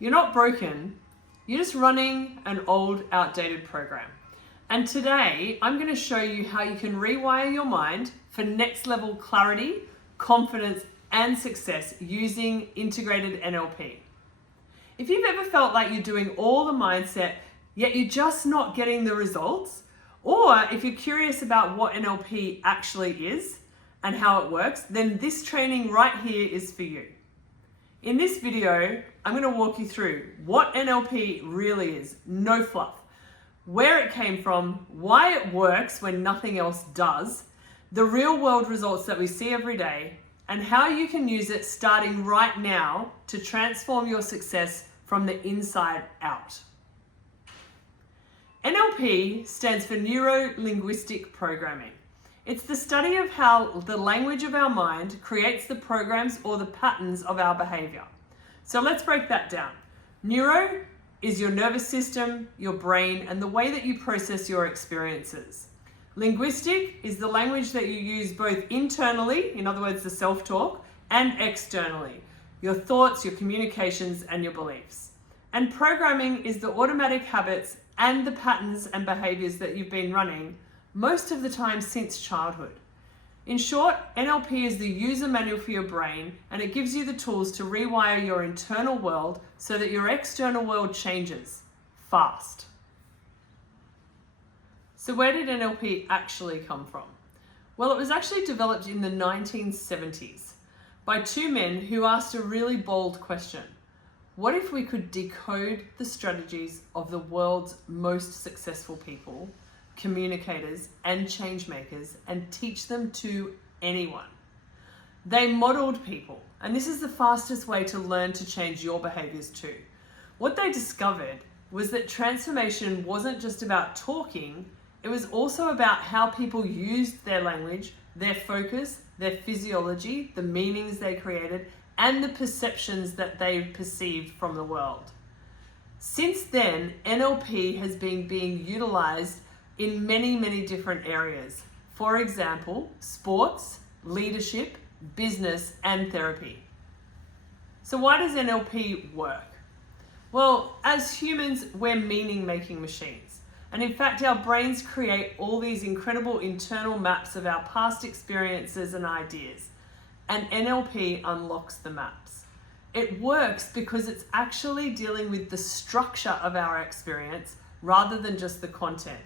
You're not broken, you're just running an old, outdated program. And today, I'm going to show you how you can rewire your mind for next level clarity, confidence, and success using integrated NLP. If you've ever felt like you're doing all the mindset, yet you're just not getting the results, or if you're curious about what NLP actually is and how it works, then this training right here is for you. In this video, I'm going to walk you through what NLP really is, no fluff, where it came from, why it works when nothing else does, the real world results that we see every day, and how you can use it starting right now to transform your success from the inside out. NLP stands for Neuro-Linguistic Programming. It's the study of how the language of our mind creates the programs or the patterns of our behavior. So let's break that down. Neuro is your nervous system, your brain, and the way that you process your experiences. Linguistic is the language that you use both internally, in other words, the self-talk, and externally, your thoughts, your communications, and your beliefs. And programming is the automatic habits and the patterns and behaviors that you've been running most of the time since childhood. In short, NLP is the user manual for your brain, and it gives you the tools to rewire your internal world so that your external world changes fast. So where did NLP actually come from? Well, it was actually developed in the 1970s by two men who asked a really bold question. What if we could decode the strategies of the world's most successful people, communicators, and change makers, and teach them to anyone? They modeled people, and this is the fastest way to learn to change your behaviors too. What they discovered was that transformation wasn't just about talking, it was also about how people used their language, their focus, their physiology, the meanings they created, and the perceptions that they perceived from the world. Since then, NLP has been being utilized in many, many different areas. For example, sports, leadership, business, and therapy. So why does NLP work? Well, as humans, we're meaning-making machines. And in fact, our brains create all these incredible internal maps of our past experiences and ideas. And NLP unlocks the maps. It works because it's actually dealing with the structure of our experience rather than just the content.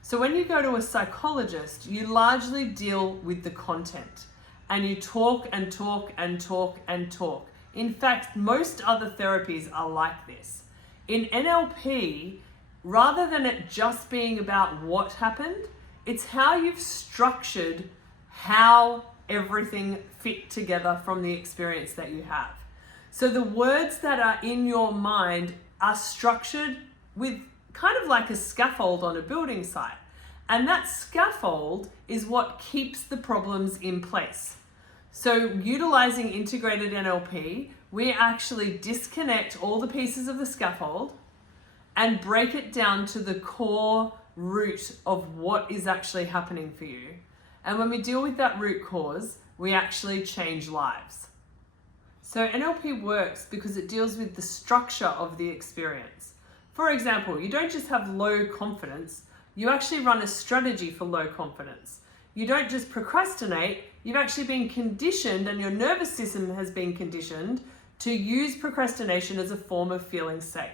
So when you go to a psychologist, you largely deal with the content and you talk and talk and talk and talk. In fact, most other therapies are like this. In NLP, rather than it just being about what happened, it's how you've structured how everything fit together from the experience that you have. So the words that are in your mind are structured with kind of like a scaffold on a building site. And that scaffold is what keeps the problems in place. So utilizing integrated NLP, we actually disconnect all the pieces of the scaffold and break it down to the core root of what is actually happening for you. And when we deal with that root cause, we actually change lives. So NLP works because it deals with the structure of the experience. For example, you don't just have low confidence, you actually run a strategy for low confidence. You don't just procrastinate, you've actually been conditioned, and your nervous system has been conditioned to use procrastination as a form of feeling safe.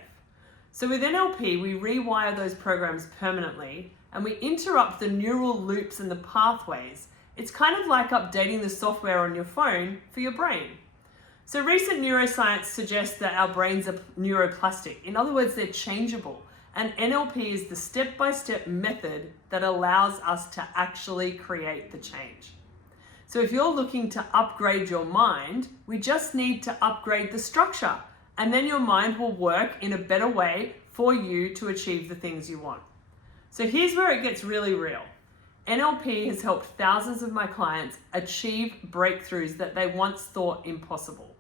So with NLP, we rewire those programs permanently, and we interrupt the neural loops and the pathways. It's kind of like updating the software on your phone for your brain. So recent neuroscience suggests that our brains are neuroplastic. In other words, they're changeable. And NLP is the step-by-step method that allows us to actually create the change. So if you're looking to upgrade your mind, we just need to upgrade the structure, and then your mind will work in a better way for you to achieve the things you want. So here's where it gets really real. NLP has helped thousands of my clients achieve breakthroughs that they once thought impossible.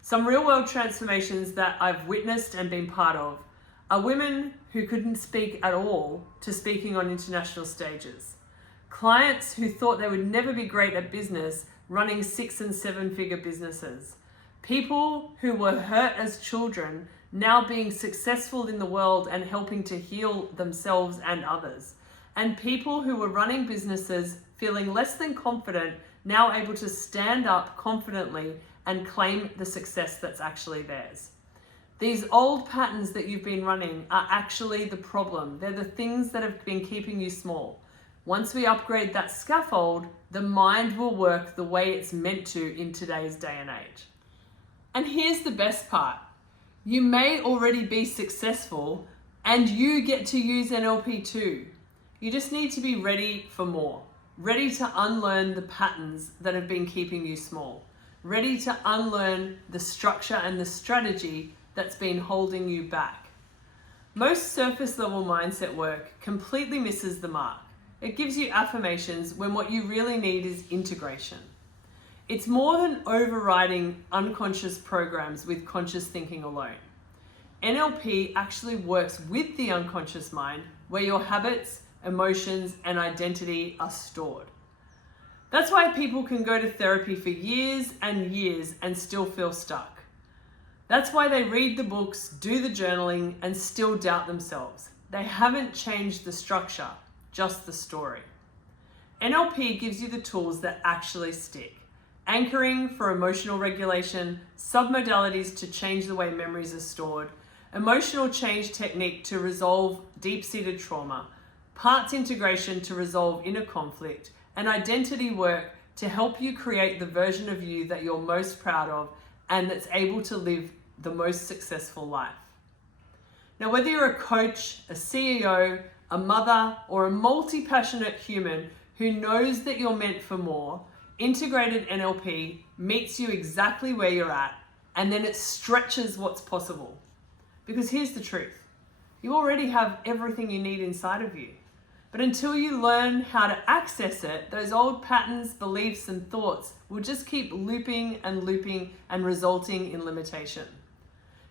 Some real-world transformations that I've witnessed and been part of are women who couldn't speak at all to speaking on international stages. Clients who thought they would never be great at business running 6- and 7-figure businesses. People who were hurt as children now being successful in the world and helping to heal themselves and others. And people who were running businesses feeling less than confident, now able to stand up confidently and claim the success that's actually theirs. These old patterns that you've been running are actually the problem. They're the things that have been keeping you small. Once we upgrade that scaffold, the mind will work the way it's meant to in today's day and age. And here's the best part. You may already be successful and you get to use NLP too. You just need to be ready for more. Ready to unlearn the patterns that have been keeping you small. Ready to unlearn the structure and the strategy that's been holding you back. Most surface level mindset work completely misses the mark. It gives you affirmations when what you really need is integration. It's more than overriding unconscious programs with conscious thinking alone. NLP actually works with the unconscious mind where your habits, emotions, and identity are stored. That's why people can go to therapy for years and years and still feel stuck. That's why they read the books, do the journaling, and still doubt themselves. They haven't changed the structure, just the story. NLP gives you the tools that actually stick. Anchoring for emotional regulation, submodalities to change the way memories are stored, emotional change technique to resolve deep-seated trauma, parts integration to resolve inner conflict, and identity work to help you create the version of you that you're most proud of and that's able to live the most successful life. Now, whether you're a coach, a CEO, a mother, or a multi-passionate human who knows that you're meant for more, integrated NLP meets you exactly where you're at, and then it stretches what's possible. Because here's the truth. You already have everything you need inside of you. But until you learn how to access it, those old patterns, beliefs, and thoughts will just keep looping and resulting in limitation.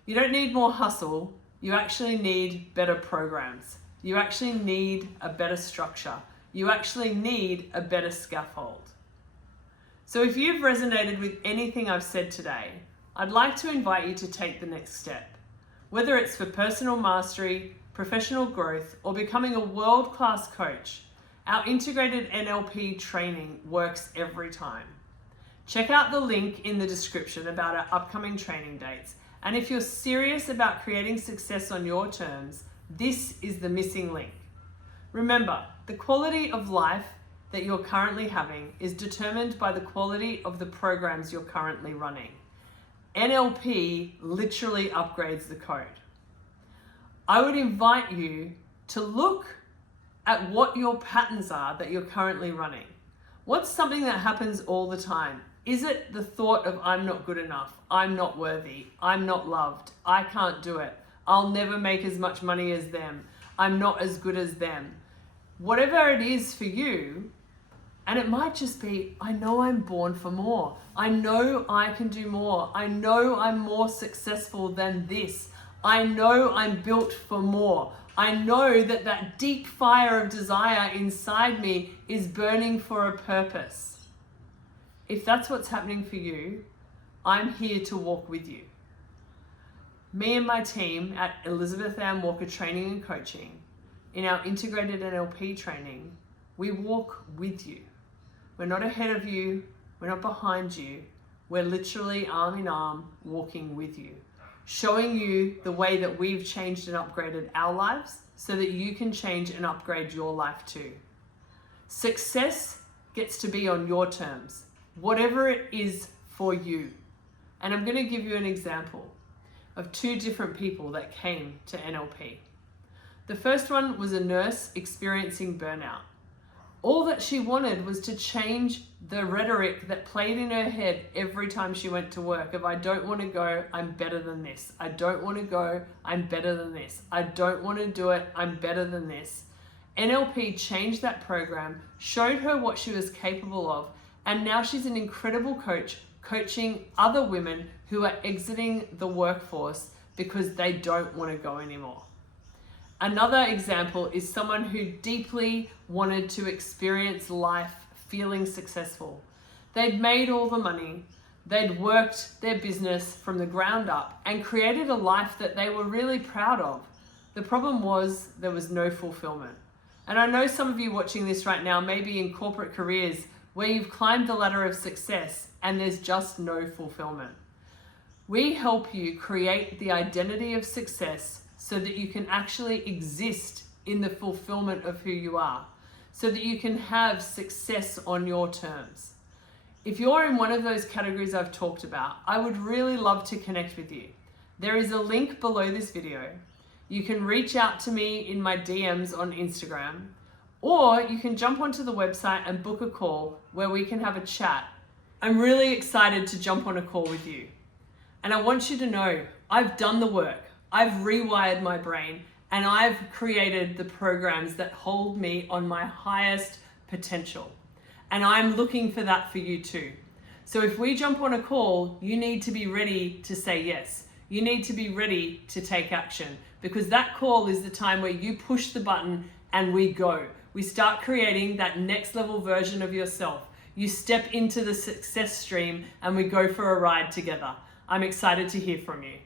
You don't need more hustle. You actually need better programs. You actually need a better structure. You actually need a better scaffold. So if you've resonated with anything I've said today, I'd like to invite you to take the next step. Whether it's for personal mastery, professional growth, or becoming a world-class coach, our integrated NLP training works every time. Check out the link in the description about our upcoming training dates. And if you're serious about creating success on your terms, this is the missing link. Remember, the quality of life that you're currently having is determined by the quality of the programs you're currently running. NLP literally upgrades the code. I would invite you to look at what your patterns are that you're currently running. What's something that happens all the time? Is it the thought of I'm not good enough, I'm not worthy, I'm not loved, I can't do it, I'll never make as much money as them, I'm not as good as them? Whatever it is for you, and it might just be, I know I'm born for more. I know I can do more. I know I'm more successful than this. I know I'm built for more. I know that that deep fire of desire inside me is burning for a purpose. If that's what's happening for you, I'm here to walk with you. Me and my team at Elizabeth Ann Walker Training and Coaching, in our integrated NLP training, we walk with you. We're not ahead of you, we're not behind you, we're literally arm in arm walking with you, showing you the way that we've changed and upgraded our lives so that you can change and upgrade your life too. Success gets to be on your terms, whatever it is for you. And I'm going to give you an example of two different people that came to NLP. The first one was a nurse experiencing burnout. All that she wanted was to change the rhetoric that played in her head every time she went to work of I don't want to go, I'm better than this. I don't want to go, I'm better than this. I don't want to do it, I'm better than this. NLP changed that program, showed her what she was capable of, and now she's an incredible coach, coaching other women who are exiting the workforce because they don't want to go anymore. Another example is someone who deeply wanted to experience life feeling successful. They'd made all the money, They'd worked their business from the ground up and created a life that they were really proud of. The problem was there was no fulfillment. And I know some of you watching this right now may be in corporate careers where you've climbed the ladder of success and there's just no fulfillment. We help you create the identity of success so that you can actually exist in the fulfillment of who you are, so that you can have success on your terms. If you're in one of those categories I've talked about, I would really love to connect with you. There is a link below this video. You can reach out to me in my DMs on Instagram, or you can jump onto the website and book a call where we can have a chat. I'm really excited to jump on a call with you. And I want you to know, I've done the work. I've rewired my brain and I've created the programs that hold me on my highest potential. And I'm looking for that for you too. So if we jump on a call, you need to be ready to say yes. You need to be ready to take action, because that call is the time where you push the button and we go. We start creating that next level version of yourself. You step into the success stream and we go for a ride together. I'm excited to hear from you.